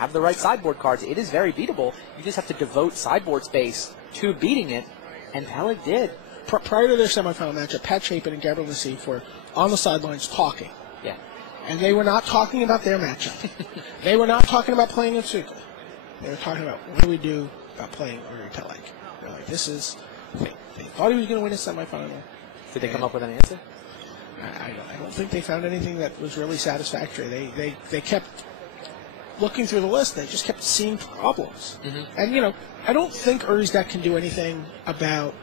have the right sideboard cards, it is very beatable. You just have to devote sideboard space to beating it, and Peleg did. Prior to their semifinal matchup, Pat Chapin and Gabriel Nassif were on the sidelines talking. Yeah. And they were not talking about their matchup. They were not talking about playing Otsuka. They were talking about, what do we do about playing Uri Peleg? They're like, this is... They thought he was going to win a semifinal. Did they come up with an answer? I don't think they found anything that was really satisfactory. They kept looking through the list. They just kept seeing problems. Mm-hmm. And, you know, I don't think Uri's deck can do anything about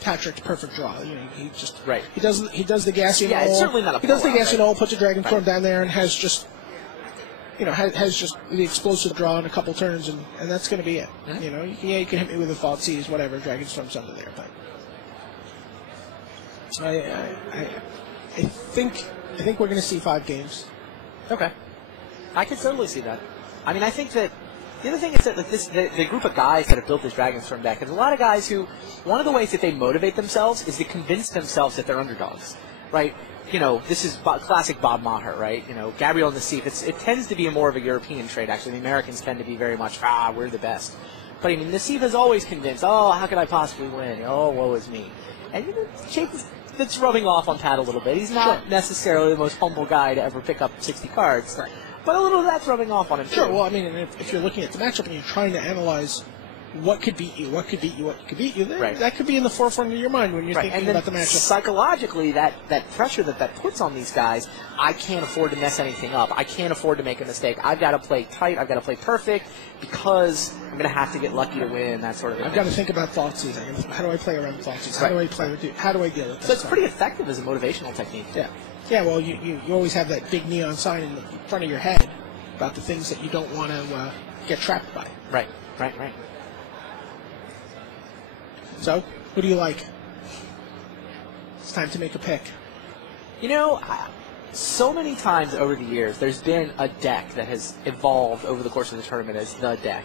Patrick's perfect draw. You know, he just he does the Gassian yeah, it's certainly not a he does the Gassian right? puts a Dragon Storm down there, and has just has just the explosive draw in a couple turns, and that's going to be it. Mm-hmm. You know, you can hit me with a Thoughtseize, whatever, Dragon Storm's under there, but I think we're going to see 5 games. Okay, I can totally see that. I mean, I think that. The other thing is that like the group of guys that have built this Dragonstorm deck, there's a lot of guys who, one of the ways that they motivate themselves is to convince themselves that they're underdogs, right? You know, this is classic Bob Maher, right? You know, Gabriel Nassif, it tends to be more of a European trait, actually. The Americans tend to be very much, we're the best. But I mean, Nassif is always convinced, how could I possibly win? Oh, woe is me. And you know, Chapin's that's rubbing off on Pat a little bit. He's not necessarily the most humble guy to ever pick up 60 cards. Right. But a little of that's rubbing off on him, Sure, too. well, I mean, if you're looking at the matchup and you're trying to analyze what could beat you, then that could be in the forefront of your mind when you're thinking about the matchup. Psychologically, that pressure that puts on these guys, I can't afford to mess anything up. I can't afford to make a mistake. I've got to play tight. I've got to play perfect because I'm going to have to get lucky to win, that sort of thing. I've got to think about Thoughtseize. How do I play around Thoughtseize? How do I play with you? How do I deal with that? So it's pretty effective as a motivational technique. Yeah. Yeah, well, you always have that big neon sign in front of your head about the things that you don't want to get trapped by. Right. So, who do you like? It's time to make a pick. You know, so many times over the years, there's been a deck that has evolved over the course of the tournament as the deck.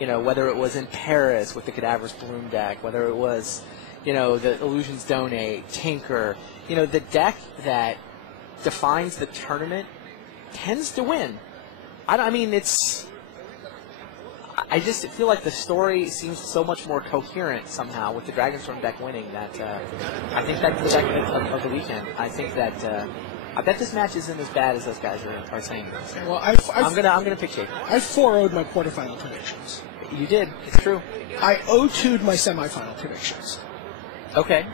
You know, whether it was in Paris with the Cadaverous Bloom deck, whether it was, you know, the Illusions Donate, Tinker, you know, the deck that defines the tournament tends to win. I mean, I just feel like the story seems so much more coherent somehow with the Dragonstorm deck winning that I think that's the deck of the weekend. I think that I bet this match isn't as bad as those guys are saying. Well, I'm gonna pick Chapin. I 4-0'd my quarterfinal predictions. You did. It's true. I 0-2'd my semifinal predictions. Okay.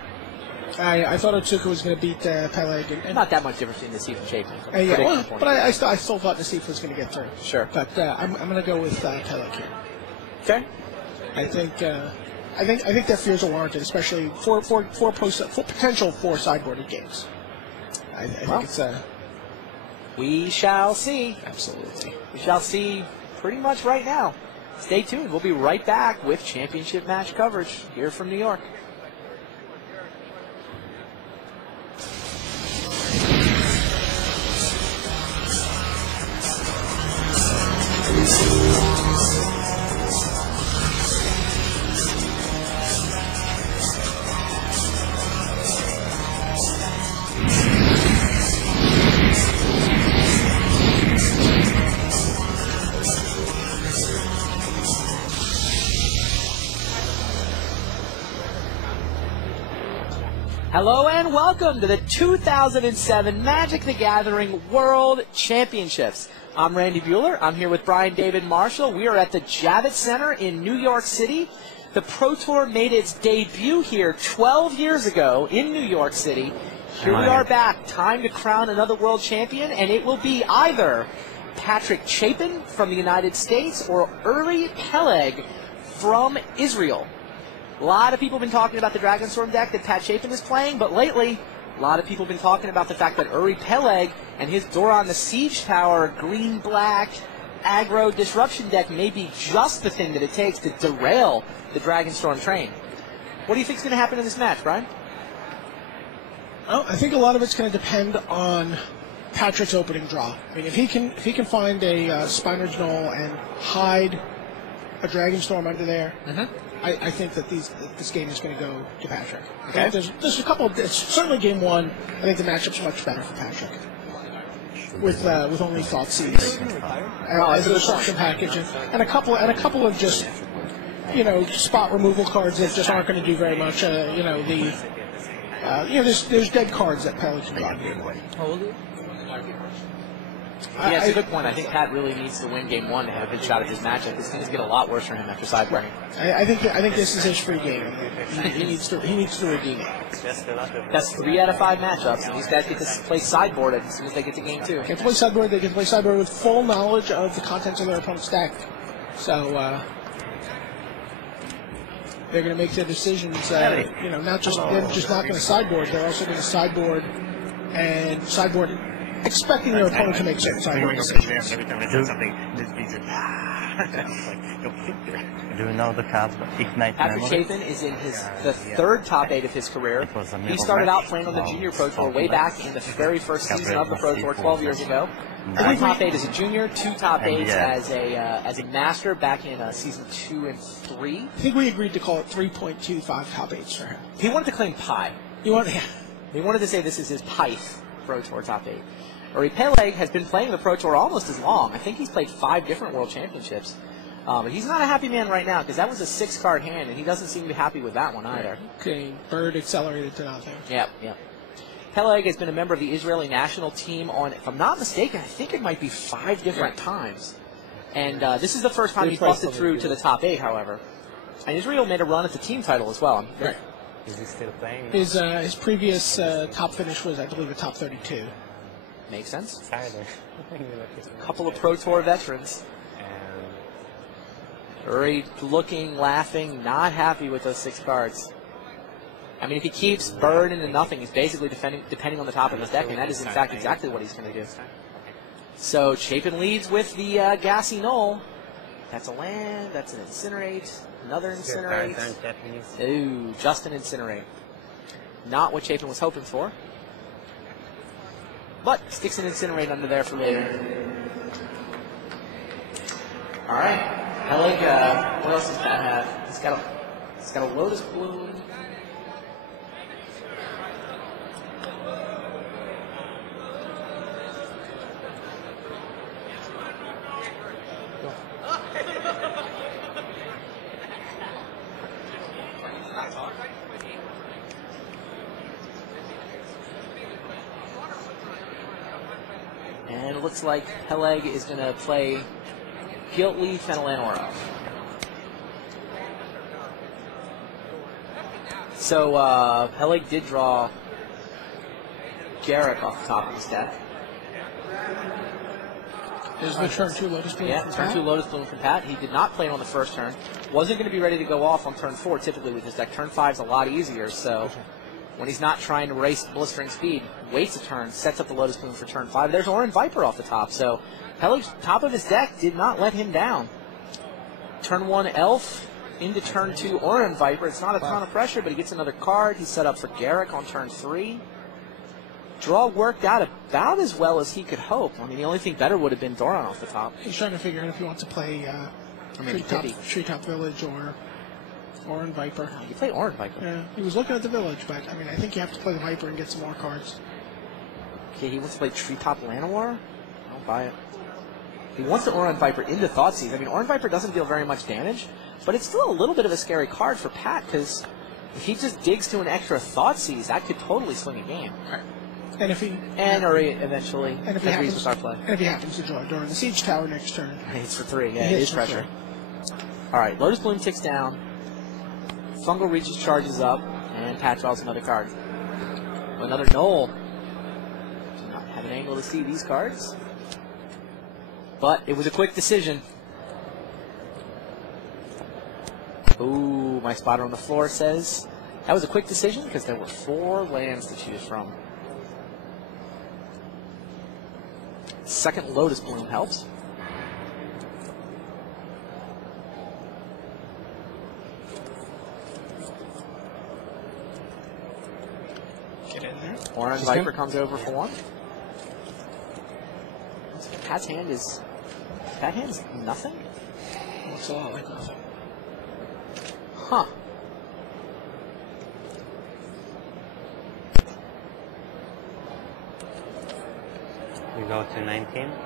I thought Otsuka was going to beat Peleg. And not that much difference between Nassif and Chapin. Yeah, well, but I still thought Nassif was going to get through. Sure. But I'm going to go with Peleg here. Okay. I think their fears are warranted, especially for potential 4 sideboarded games. I think it's we shall see. Absolutely. We shall see pretty much right now. Stay tuned. We'll be right back with championship match coverage here from New York. Hello and welcome to the 2007 Magic the Gathering World Championships. I'm Randy Buehler. I'm here with Brian David Marshall. We are at the Javits Center in New York City. The Pro Tour made its debut here 12 years ago in New York City. Here we are back. Time to crown another world champion, and it will be either Patrick Chapin from the United States or Uri Peleg from Israel. A lot of people have been talking about the Dragonstorm deck that Pat Chapin is playing, but lately, a lot of people have been talking about the fact that Uri Peleg and his Doran the Siege Tower green-black aggro disruption deck may be just the thing that it takes to derail the Dragonstorm train. What do you think is going to happen in this match, Brian? Well, I think a lot of it's going to depend on Patrick's opening draw. I mean, if he can find a Spiner's Knoll and hide a Dragonstorm under there, I think that this game is going to go to Patrick. Okay. There's a couple. It's certainly game 1. I think the matchup's much better for Patrick. with only Thoughtseize as an instruction package, and a couple of just spot removal cards that just aren't going to do very much. There's dead cards that Peleg can block. Yeah, it's a good point. I think Pat really needs to win game one to have a good shot at his matchup. This thing's get a lot worse for him after sideboarding. I think this is his free game. He needs to redeem it. That's 3 out of 5 matchups, and these guys get to play sideboard as soon as they get to game 2. They can play sideboard. They can play sideboard with full knowledge of the contents of their opponent's deck. So they're going to make their decisions. They're just not going to sideboard. They're also going to sideboard expecting their opponent to make certain sideboard decisions. Do you know the card Ignite Patrick Memory? Chapin is in the 3rd top 8 of his career. He started out playing on the Junior Pro Tour way back in the very first season of the Pro Tour 12 years ago. 3 top 8 as a junior, 2 top 8s as a master back in season 2 and 3. I think we agreed to call it 3.25 top 8s for him. He wanted to claim pi. He wanted to say this is his Pyth Pro Tour top 8. Uri Peleg has been playing the Pro Tour almost as long. I think he's played 5 different World Championships. But he's not a happy man right now because that was a 6-card hand, and he doesn't seem to be happy with that one either. Okay, Bird accelerated to nothing. Yep. Peleg has been a member of the Israeli national team on, if I'm not mistaken, I think it might be 5 different times. And this is the first time he's busted through to the top 8, however. And Israel made a run at the team title as well. Right. Is he still playing? His previous top finish was, I believe, a top 32. Makes sense. A Couple of Pro Tour veterans. Uri looking, laughing, not happy with those 6 cards. I mean, if he keeps Bird into nothing, he's basically depending on the top of his deck, and that is, in fact, exactly what he's going to do. So Chapin leads with the Gassy Knoll. That's a land, that's an Incinerate, another Incinerate. Ooh, just an Incinerate. Not what Chapin was hoping for. But sticks an Incinerate under there for later. All right. Peleg, what else does Pat have? He's got a Lotus Bloom. And it looks like Peleg is going to play Guiltleaf and Lanora. So Peleg did draw Garrick off the top of his deck. There's the turn 2 Lotus Bloom. Yeah, turn 2 Lotus Bloom from Pat. He did not play it on the first turn. Wasn't going to be ready to go off on turn 4 typically with his deck. Turn 5 is a lot easier, so when he's not trying to race blistering speed, waits a turn, sets up the Lotus Bloom for turn 5. There's Orin Viper off the top, so Peleg's top of his deck did not let him down. Turn 1 Elf into turn 2 Orin Viper. It's not a ton of pressure, but he gets another card. He's set up for Garrick on turn 3. Draw worked out about as well as he could hope. I mean, the only thing better would have been Doran off the top. He's trying to figure out if he wants to play Treetop Village or Orin Viper. You play Orin Viper. Yeah, he was looking at the Village, but I mean, I think you have to play the Viper and get some more cards. Okay, he wants to play Treetop Llanowar? I don't buy it. He wants the Orin Viper into Thoughtseize. I mean, Orin Viper doesn't deal very much damage, but it's still a little bit of a scary card for Pat, because if he just digs to an extra Thoughtseize, that could totally swing a game. Right. And if he Uri eventually agrees with our play. And if he happens to draw during the Siege Tower next turn. He hits for 3, yeah, it is pressure. All right, Lotus Bloom ticks down. Fungal Reaches charges up, and Pat draws another card. Another Knoll. Do not have an angle to see these cards. But it was a quick decision. Ooh, my spotter on the floor says that was a quick decision because there were 4 lands to choose from. Second Lotus Bloom helps. Get in there. Orin Viper comes over for 1. Pat's hand is nothing? Looks a lot like nothing. Huh. go to 19.